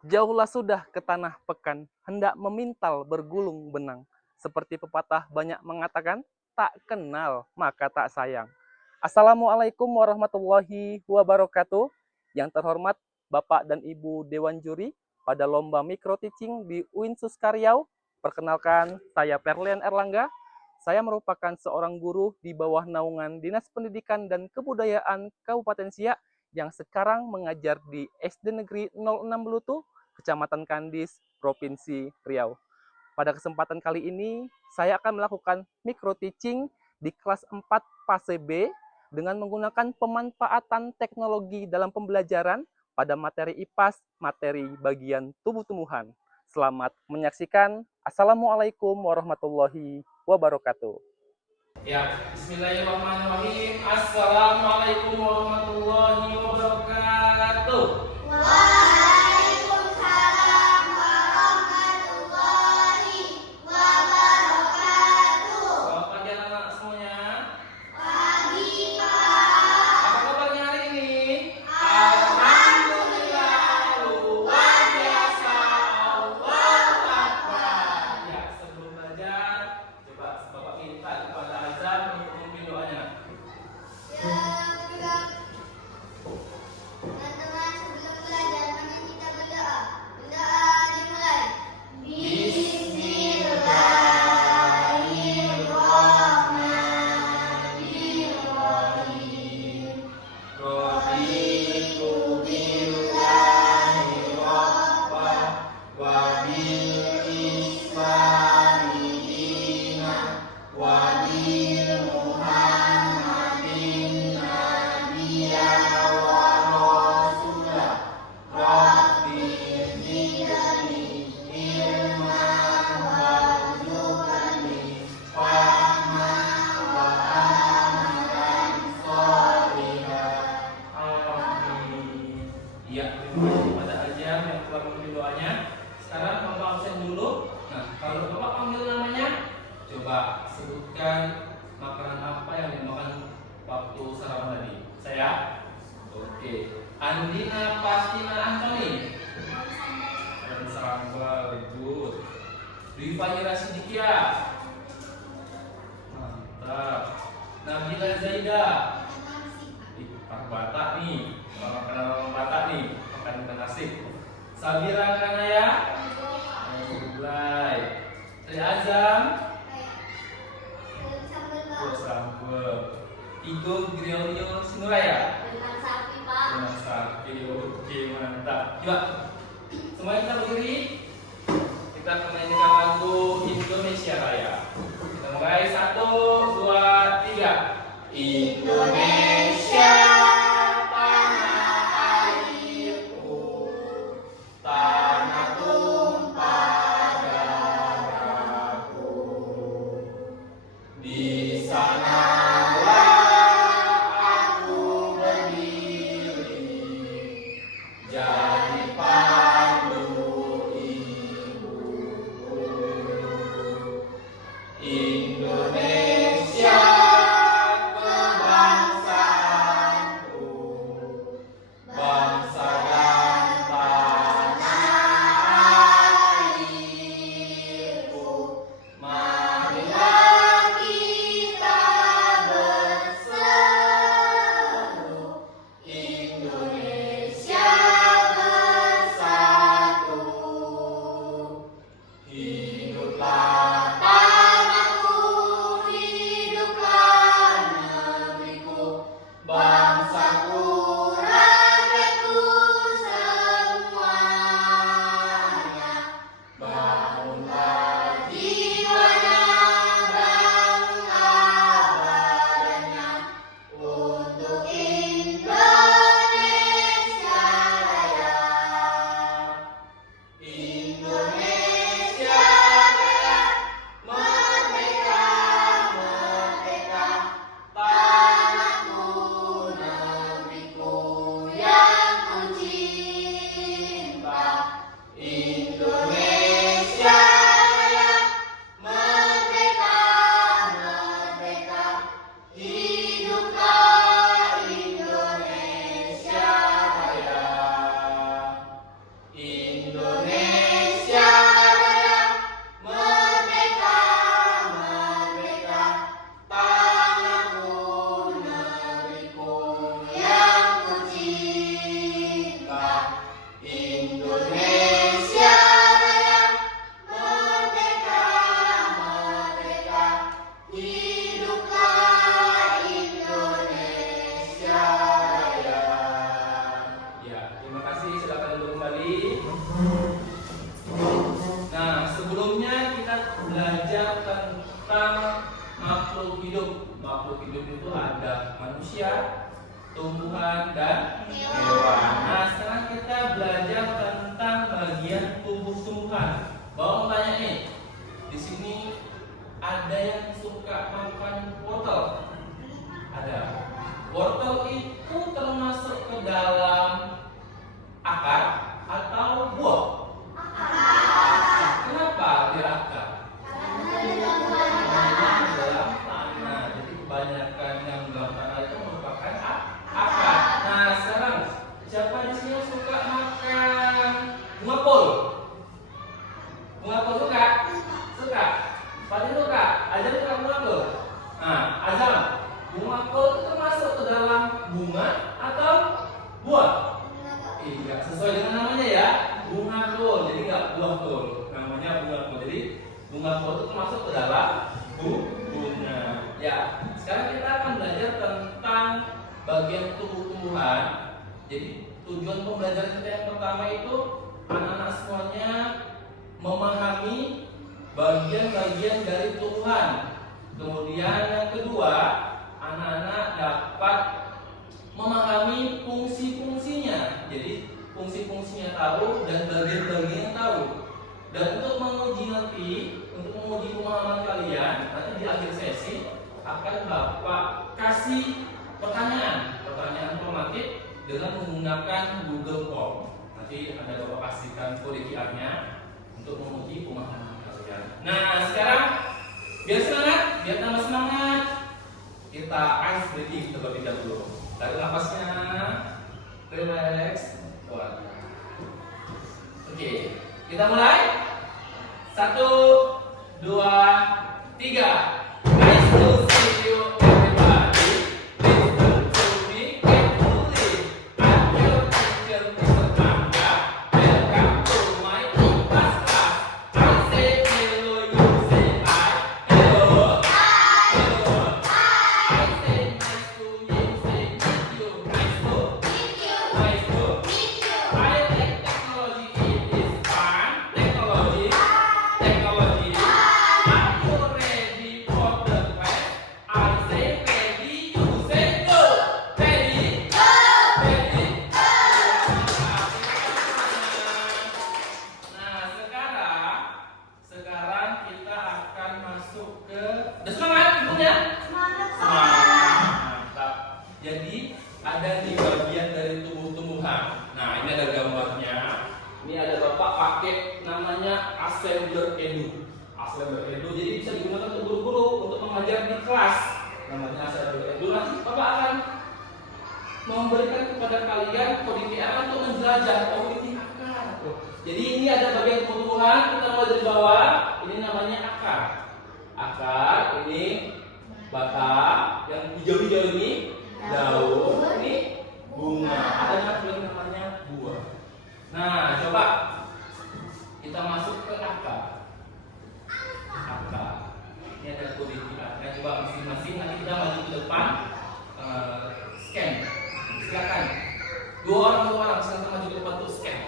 Jauhlah sudah ke tanah pekan, hendak memintal bergulung benang. Seperti pepatah banyak mengatakan, tak kenal maka tak sayang. Assalamualaikum warahmatullahi wabarakatuh. Yang terhormat Bapak dan Ibu Dewan Juri pada Lomba Micro Teaching di UIN Suskaryau. Perkenalkan, saya Perlian Erlangga. Saya merupakan seorang guru di bawah naungan Dinas Pendidikan dan Kebudayaan Kabupaten Siak yang sekarang mengajar di SD Negeri 06 Belutu, Kecamatan Kandis, Provinsi Riau. Pada kesempatan kali ini, saya akan melakukan micro teaching di kelas 4 fase B dengan menggunakan pemanfaatan teknologi dalam pembelajaran pada materi IPAS, materi bagian tubuh tumbuhan. Selamat menyaksikan. Assalamualaikum warahmatullahi wabarakatuh. Ya, bismillahirrahmanirrahim. Assalamualaikum warahmatullahi wabarakatuh. Waalaikumsalam warahmatullahi wabarakatuh. Selamat pagi anak-anak semuanya. Pagi, Pak. Apa kabarnya hari ini? Alhamdulillah, luar biasa. Allahu Akbar. Ya, sebelum belajar, coba Bapak minta kepada Azam untuk memimpin doanya. Ya, Pak. Teman-teman, sebelum belajar, mari kita berdoa. Berdoa dimulai. Bismillahirrahmanirrahim. Raditu billahi rabban wa bil islami dinan wa bi Muhammadin nabiyyan wa rasulah. Rabbi zidni ilman warzuqni fahman wa amalan sholihan. Amin. Ya, terima kasih kepada Azam yang telah memimpin doanya. Sekarang Bapak absen dulu. Nah, kalau Bapak panggil namanya, coba sebutkan makanan apa yang dimakan waktu sarapan tadi. Saya? Oke. Andina Pastina Antoni. Dan Sarangga, good. Dwi Fahira Sidikia. Mantap. Nabila Zaida. Pak Batak nih, orang Batak nih, makan ikan asin. Sabira Kanaya, Bulai. Tri Azam, sambal. Igo Griolio Sinuraya. Dengan sapi, Pak. Dengan sapi, oke mantap. Coba, semuanya kita berdiri. Kita akan mainkan lagu Indonesia Raya. Kita mulai 1, 2, 3. Indonesia tanah airku, tanah tumpah darahku. Di sanalah aku berdiri, jadi pandu ibuku. Indonesia, kebangsaan Di sini ada yang suka makan wortel. Ada. Wortel itu termasuk ke dalam akar atau buah? Kenapa dia akar? Karena dalam tanah. Jadi kebanyakan yang dalam tanah itu merupakan akar. Nah, sekarang siapa di sini yang suka makan bunga kol? Bunga kol suka? Suka. Fadil suka? Azam suka bunga kol? Nah, Azam, bunga kol itu termasuk ke dalam bunga atau buah? Iya, sesuai dengan namanya ya, bunga kol. Jadi nggak buah kol, namanya bunga kol. Jadi bunga kol itu termasuk ke dalam bunga. Ya, sekarang kita akan belajar tentang bagian tumbuh-tumbuhan. Jadi tujuan pembelajaran kita yang pertama itu anak-anak semuanya memahami bagian-bagian dari tumbuhan. Kemudian yang kedua, anak-anak dapat memahami fungsi-fungsinya. Jadi fungsi-fungsinya tahu dan bagian-bagiannya tahu. Dan untuk menguji pemahaman kalian, nanti di akhir sesi akan Bapak kasih pertanyaan formatif dengan menggunakan Google Form. Nanti ada Bapak pastikan kode QR-nya untuk menguji pemahaman kalian. Nah, sekarang biar semangat, biar tambah semangat, kita ice breathing terlebih dahulu. Tarik napasnya, relax, kuat. Oke, kita mulai. 1, 2, 3. Nice to see you everybody. Listen to me carefully. I'm your teacher, Mr. Angga. Welcome to my class. I say hello, you say hi. Hello. Hello. I say nice to you, say meet you. Nice to. Nice to. I like technology, it is fun. Technology. Are you ready for the class? I say ready, you say go. Ready? Ready? Nah, sekarang kita akan masuk ke. Udah semangat ibunya? Semangat. Mantap. Jadi ada di bagian dari tumbuh-tumbuhan. Nah, ini ada gambarnya. Ini ada Bapak pakai namanya Assembler Edu. Assembler Edu jadi bisa digunakan untuk guru-guru untuk mengajar di kelas. Namanya Assembler Edu. Nanti Bapak akan memberikan kepada kalian kode QR untuk menjelajah ini akar. Jadi ini ada bagian tumbuhan, kita mulai dari bawah. Ini namanya akar. Akar ini batang, yang hijau-hijau ini daun, ini bunga. Ada yang namanya buah. Nah, coba kita masuk ke akar. Akar. Ini ada kode QR-nya. Coba masing-masing nanti kita maju ke depan. Scan. Silakan. Dua orang silakan maju ke depan untuk scan.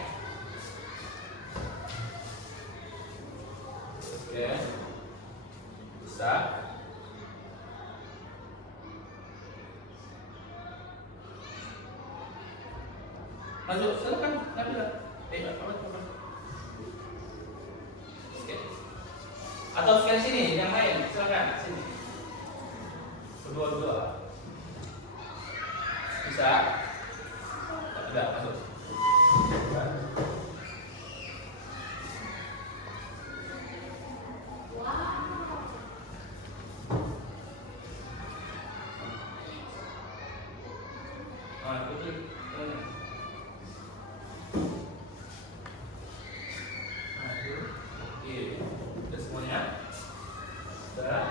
Oke. Bisa. Maju, silakan. Oke. Atau scan sini, yang lain, silakan sini. Kedua-dua. Bisa? Tidak, masuk. Nah, itu. Oke, udah semuanya? Udah?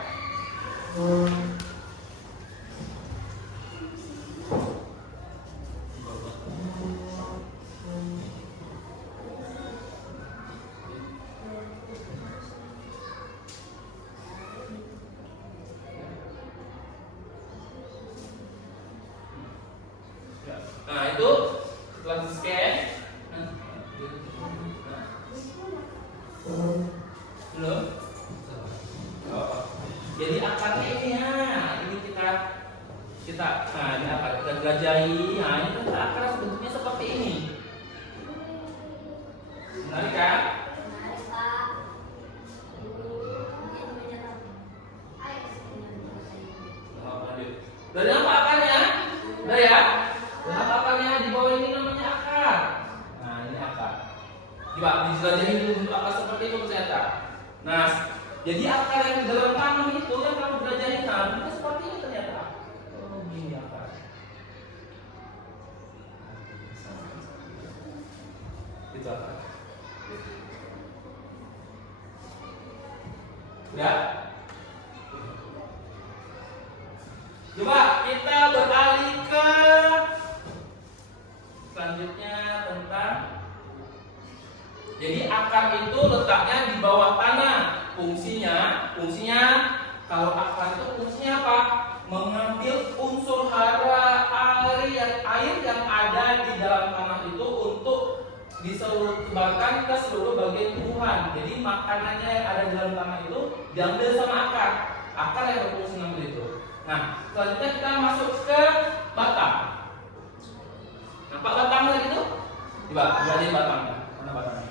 Coba dijelajahi dulu bentuk akar seperti itu ternyata. Nah, jadi akar yang di dalam tanah itu yang kamu jelajahi, nah bentuknya seperti ini ternyata. Oh, gini akar. Itu akar. Udah? Coba kita beralih ke selanjutnya tentang, jadi akar itu letaknya di bawah tanah. Fungsinya kalau akar itu fungsinya apa? Mengambil unsur hara air yang ada di dalam tanah itu untuk disebarkan ke seluruh bagian tumbuhan. Jadi makanannya yang ada di dalam tanah itu diambil sama akar. Akar yang berfungsi mengambil itu. Nah, selanjutnya kita masuk ke batang. Nampak batangnya gitu? Coba, lihat batangnya. Mana batangnya?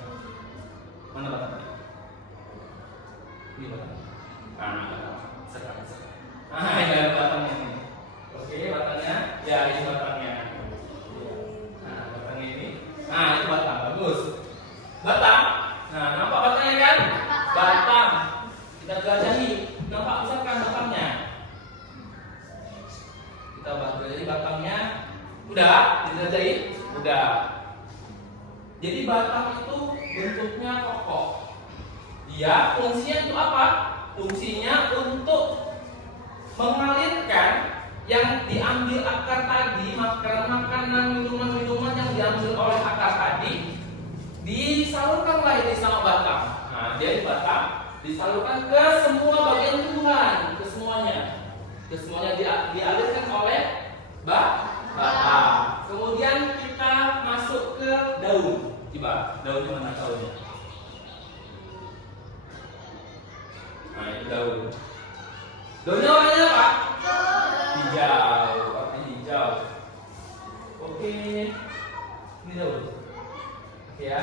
Mana batangnya? Ini batangnya. Sekarang. Ini ada batangnya ini. Oke, batangnya. Ya, ini batangnya. Nah, batangnya ini. Nah, itu batang. Bagus. Batang. Nah, nampak batangnya kan? Batang. Kita jelajahi. Nampak misalkan batangnya. Kita jelajahi batangnya. Udah? Dijelajahi? Udah. Jadi batang itu bentuknya kokoh. Dia fungsinya itu apa? Fungsinya untuk mengalirkan yang diambil akar tadi, makanan, minuman yang diambil oleh akar tadi, disalurkanlah ini sama batang. Nah, dia di batang disalurkan ke semua bagian tumbuhan, ke semuanya dialirkan oleh batang. Kemudian kita masuk ke daun. Coba, daunnya mana daunnya? Nah, ini daun. Daunnya warnanya apa? Hijau. Warnanya hijau. Oke. Ini daun. Oke ya.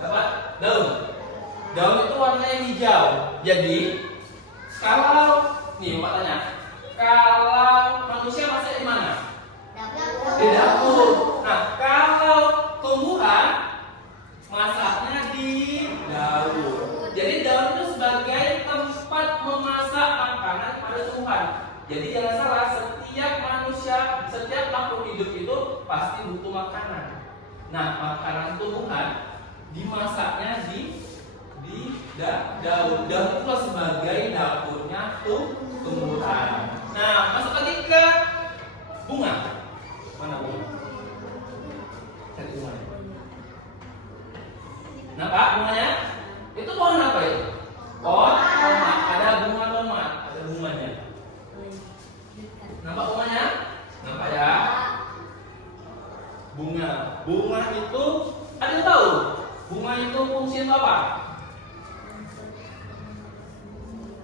Dapat daun. Daun itu warnanya hijau. Jadi kalau nih Pak tanya, kalau manusia masak di mana? Di dapur. Nah, kalau tumbuhan masaknya di daun. Jadi daun itu sebagai tempat memasak makanan pada tumbuhan. Jadi jangan salah, setiap manusia, setiap makhluk hidup itu pasti butuh makanan. Nah, makanan tumbuhan dimasaknya di daun. Daun itu sebagai dapurnya tumbuhan. Nah, masuk lagi ke bunga. Mana bunga? Cari bunga. Nampak bunganya? Itu pohon apa itu? Pohon tomat. Ada bunga tomat, ada bunganya. Nampak bunganya? Nampak ya? Bunga itu ada yang tahu? Bunga itu fungsinya apa?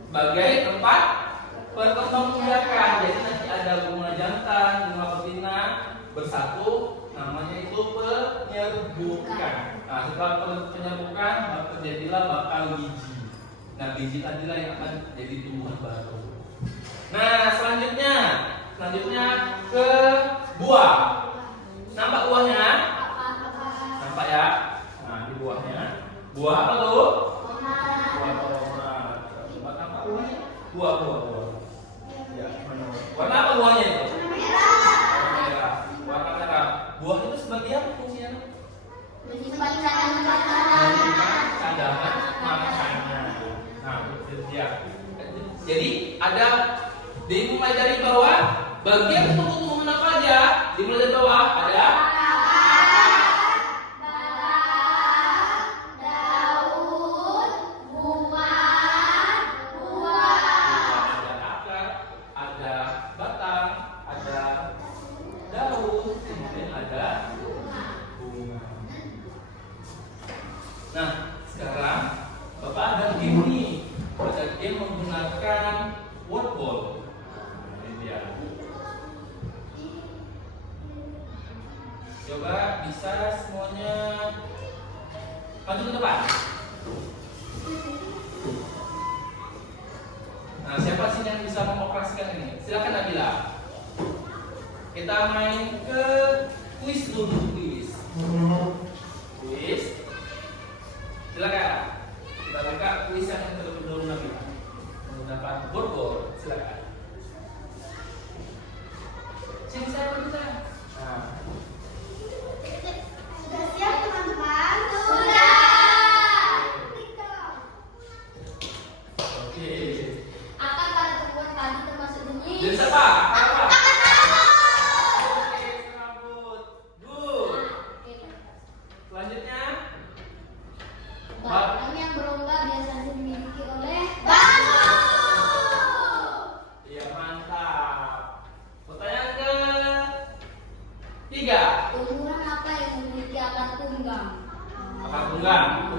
Sebagai tempat perkembangbiakan. Jadi nanti ada bunga jantan, bunga betina bersatu, namanya itu penyerbukan. Nah, setelah penyerbukan, terjadilah bakal biji. Nah, biji tadilah yang akan jadi tumbuhan baru. Nah, selanjutnya ke buah. Nampak buahnya? Nampak ya? Nah, di buahnya. Buah apa tuh? Buah tomat. Nampak buahnya? Buah. Ya, warna apa buahnya itu? Merah. Warna merah. Buah itu sebagai apa fungsinya? Cadangan makanan. Nah, itu dia. Jadi ada dimulai dari bawah, bagian tumbuh-tumbuhan apa aja? Dimulai dari bawah ada coba bisa semuanya maju ke depan. Nah, siapa sih yang bisa mengoperasikan ini? Silakan Nabila. Kita main ke kuis dulu, kuis.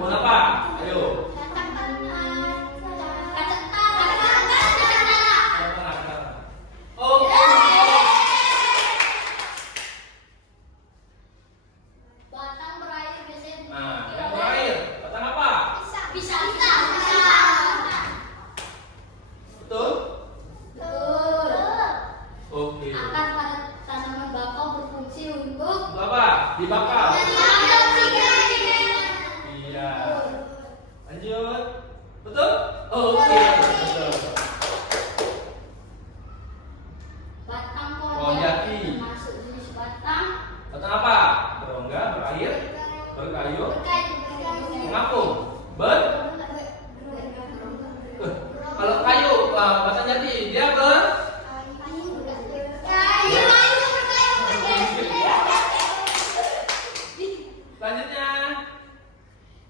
Tumbuhan apa? Ayo. Oke. Batang berair biasanya. Nah, yang berair. Batang apa? Bisa. Betul? Betul. Oke. Akar pada tanaman bakau berfungsi untuk Untuk apa? Dibakar. mengambil oksigen. Iya. Lanjut. Betul? Oke. Betul. Batang Pohon pohon jati. jati termasuk jenis batang Batang apa? Berongga, berair, berkayu, berkait mengapung, kalau kayu, batang jati, dia selanjutnya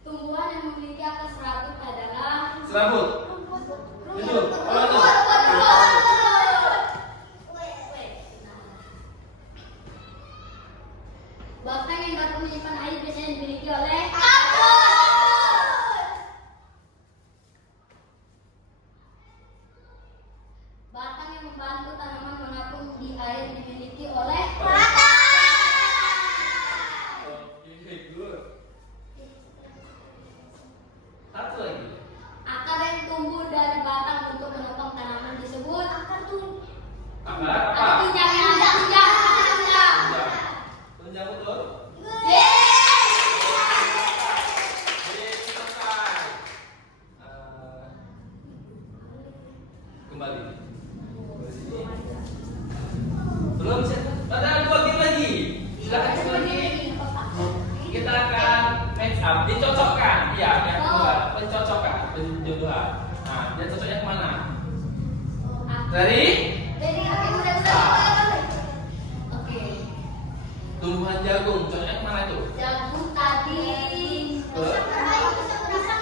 tumbuhan yang memiliki akar serabut adalah serabut. Lanjut. batang yang dapat menyimpan air biasanya dimiliki oleh batang yang membantu tanaman mengapung di air dimiliki oleh Oke, good. Satu lagi. akar yang tumbuh dari batang untuk menopang tanaman disebut akar Akar apa? tunjang. Tunjang betul. Oke, selesai. Kembali. Belum ada 2 game lagi. Silakan sekali lagi. Kita akan match up, dicocokkan. Iya, yang kedua, pencocokan, penjodohan. Nah, dia cocoknya kemana? Dari Oke. tumbuhan jagung, cocoknya kemana itu? Jagung tadi Ke?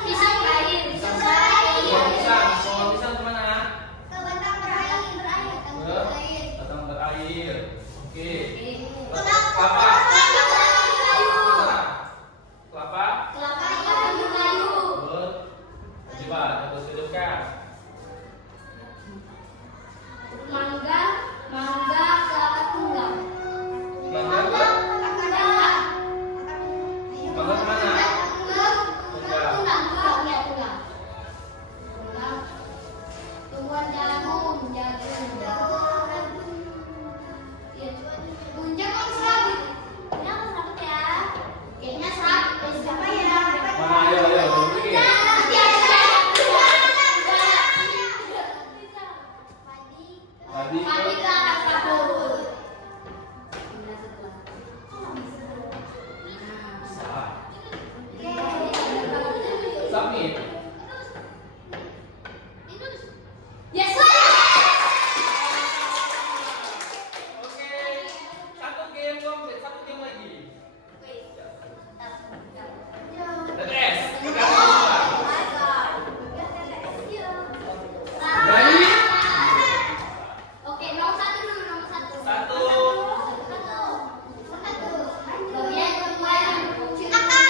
pisang berair. Pohon pisang, pohon pisang kemana? Ke batang berair. Ke batang berair. Oke. Kelapa. Kelapa. Kelapa kayu kayu. Betul. Coba terus hidupkan. Mangga kelapa tunggal. Mangga ke? Mangga kemana? Tunggal. Tumbuhan jagung. Tunjang kok serabut. Ya, serabut ya. Kayaknya serabut. Siapa ya? Mana? Ayo, berpikir. Tadi ke Padi ke akar serabut. salah. Submit. Yes. Oke. Satu game komplit, satu game lagi. TTS. Berani? Oke, nomor satu dulu, nomor satu. Satu. Bagian kedua yang berfungsi kapan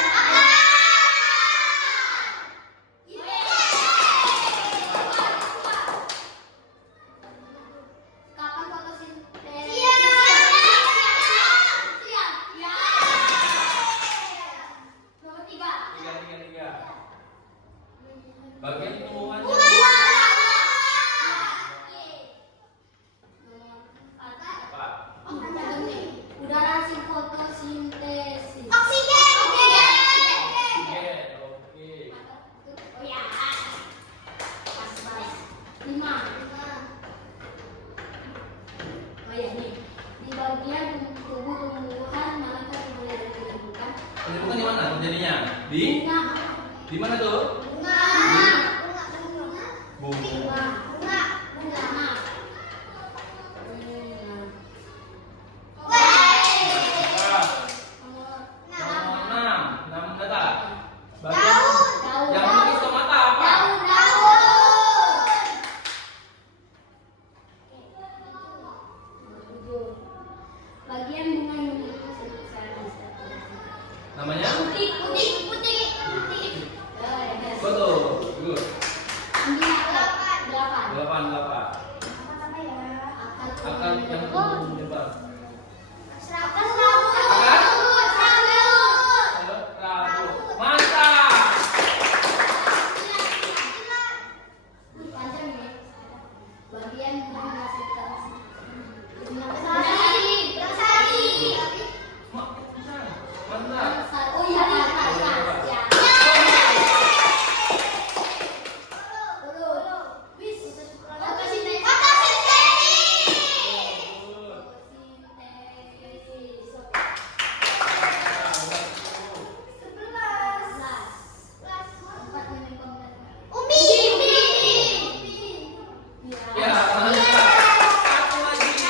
fotosintesis? Siap. Nomor 3. Tiga. Bagian tumbuhan apa? Udara hasil fotosintesis. Oksigen. Oke. Oh ya. Pas. 5. Oh ya nih. Di bagian tubuh tumbuhan manakah yang mulai ditemukan? Penyebutan di mana terjadinya? Bunga. Di mana tuh? Bunga. Bunga. Apa? Nomor 6 kata. Bagian yang memiliki stomata apa? Bagian bunga yang memiliki sel. Namanya? Putih. Good. Ini apa? 8. 8. Apa ya? Akar yang menyebar. Serabut. Serabut. Mantap. Panjang ya. Bagian Mantap. Oh iya, ya. Ya, mantap. Satu lagi.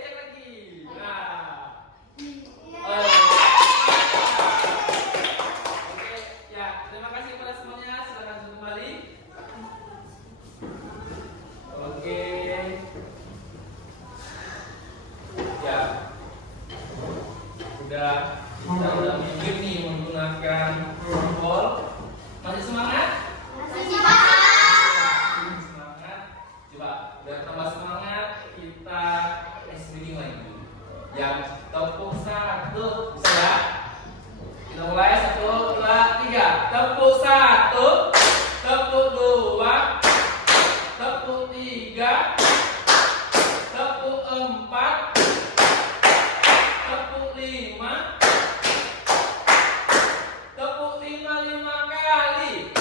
Cek lagi. Nah. Oke, ya, terima kasih kepada semuanya. Silakan duduk kembali. Oke. Ya. Kita udah mirip nih menggunakan roll. Masih semangat? Semangat. Coba biar tambah semangat kita speaking lagi. Yang tepuk 1, bisa ya? Kita mulai 1, 2, 3. Tepuk 1, tepuk 2, tepuk 3, tepuk 4, tepuk 5, tepuk 5 kali.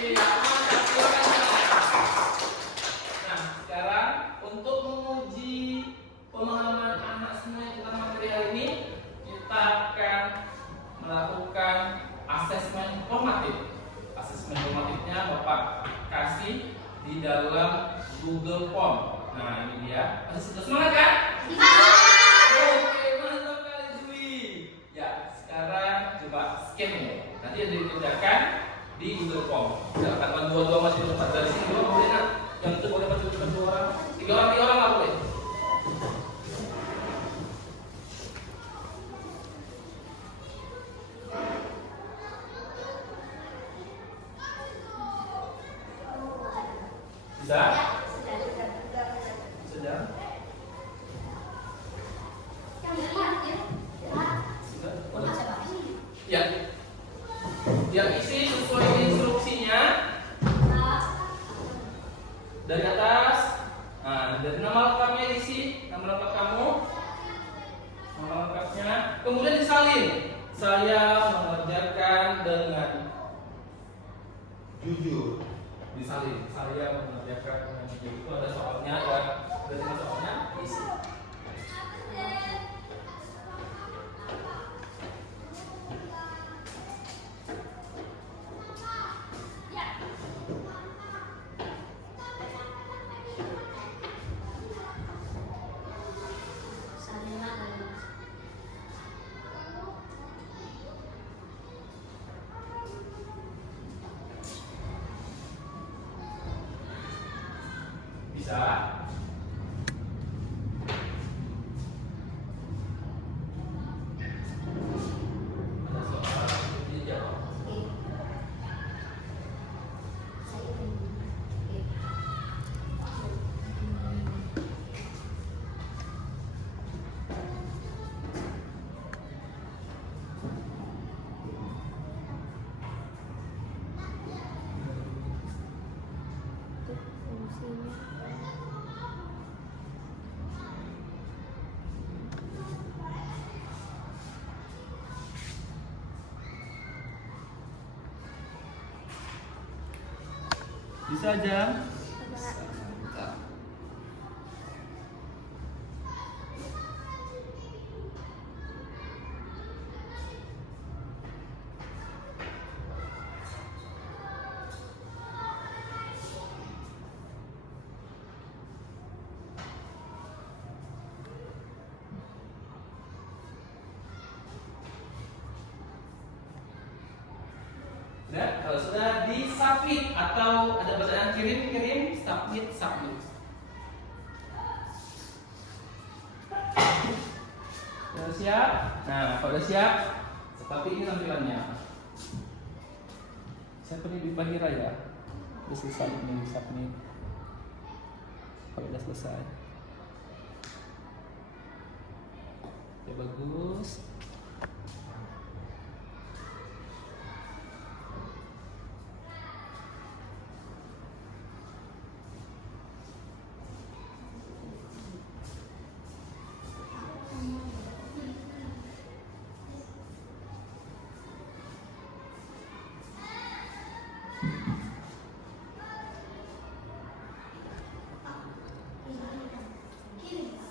Iya, mantap, silakan jalan. Nah, sekarang untuk menguji pemahaman anak semua yang tentang materi hari ini, kita akan melakukan asesmen formatif. Asesmen formatifnya Bapak kasih di dalam Google Form. Nah, ini dia. Masih semangat kan? Oke, mantap kali Jui. Ya, sekarang coba scan ya. Nanti ada dikerjakan di Google Form. Silakan dua masih tempat dari sini dua boleh nak. Yang itu boleh masuk cuma 2 orang. 3 orang nggak boleh. Bisa? Sudah? Ya. Yang isi sesuai instruksinya dari atas. Nah, dari nama lengkapnya isi, nama lengkap kamu, nama lengkapnya, kemudian disalin. Saya mengerjakan dengan jujur. Disalin. Saya mengerjakan dengan jujur. Itu ada soalnya, ada soalnya isi. Bisa? Ada soal, dijawab. Bisa aja. Mantap. Nah, kalau sudah di submit atau ada bacaan kirim, submit. Sudah siap? Nah, kalau sudah siap, seperti ini tampilannya. Siapa nih di Bahira ya? Udah selesai ini submit. Kalau udah selesai, ya bagus.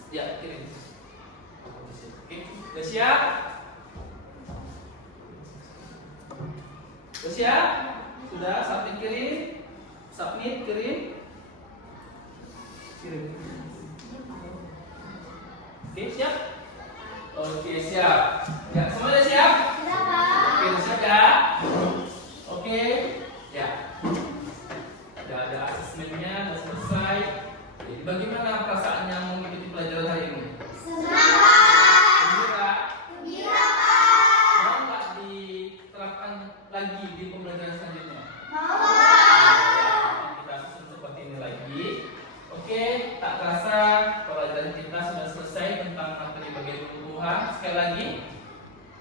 Ya, kirim. Oke, udah siap? Udah siap? Sudah, submit kirim. Submit kirim. Kirim. Oke, siap? Oke, siap. Ya, semua udah siap? Sudah, Pak. Oke, udah siap ya? Oke. Ya. Ada asesmennya, udah selesai. Jadi bagaimana perasaannya mengikuti pelajaran hari ini? Gembira? Gembira, Pak. Mau nggak diterapkan lagi di pembelajaran selanjutnya? Mau. Kita susun seperti ini lagi. Oke, tak terasa pelajaran kita sudah selesai tentang materi bagian tumbuhan. Sekali lagi,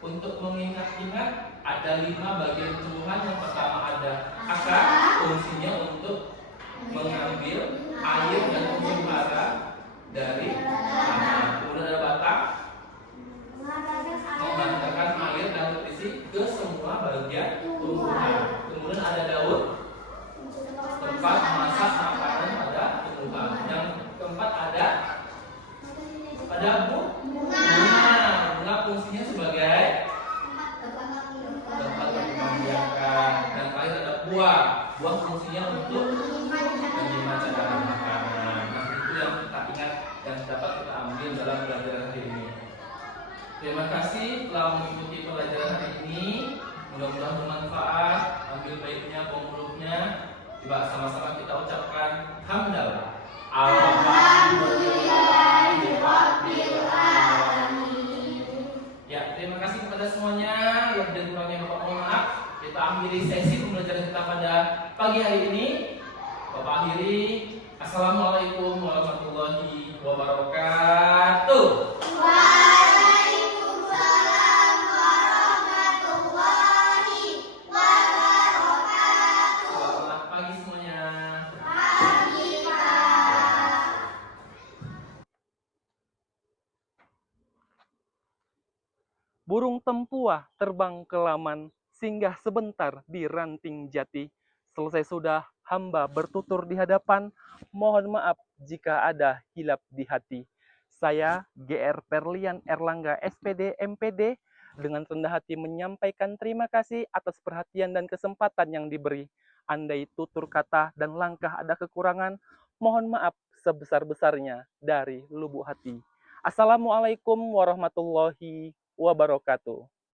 untuk mengingat-ingat ada 5 bagian tumbuhan. Yang pertama ada akar, fungsinya untuk mengambil air dan unsur hara dari tanah. Kemudian ada batang, mengantarkan air dan nutrisi ke semua bagian tumbuhan. Kemudian ada daun, tempat memasak makanan pada tumbuhan. Yang keempat ada bunga. Bunga fungsinya sebagai tempat membiarkan. Dan terakhir ada buah. Buah fungsinya untuk menyimpan cadangan makanan. Nah, itu yang kita ingat dan dapat kita ambil dalam pelajaran hari ini. Terima kasih telah mengikuti pelajaran hari ini. Mudah-mudahan bermanfaat. Ambil baiknya, buruknya. Coba sama-sama kita ucapkan hamdalah. Alhamdulillahirabbil alamin. Ya, terima kasih kepada semuanya. Lebih dan kurangnya Bapak mohon maaf. Kita akhiri sesi pembelajaran kita pada pagi hari ini. Bapak akhiri. Assalamualaikum warahmatullahi wabarakatuh. Waalaikumsalam warahmatullahi wabarakatuh. Selamat pagi semuanya. Pagi, Pak. Burung tempuah terbang ke laman, singgah sebentar di ranting jati. Selesai sudah hamba bertutur di hadapan, mohon maaf jika ada hilap di hati. Saya GR Perlian Erlangga SPD MPD dengan rendah hati menyampaikan terima kasih atas perhatian dan kesempatan yang diberi. Andai tutur kata dan langkah ada kekurangan, mohon maaf sebesar-besarnya dari lubuk hati. Assalamualaikum warahmatullahi wabarakatuh.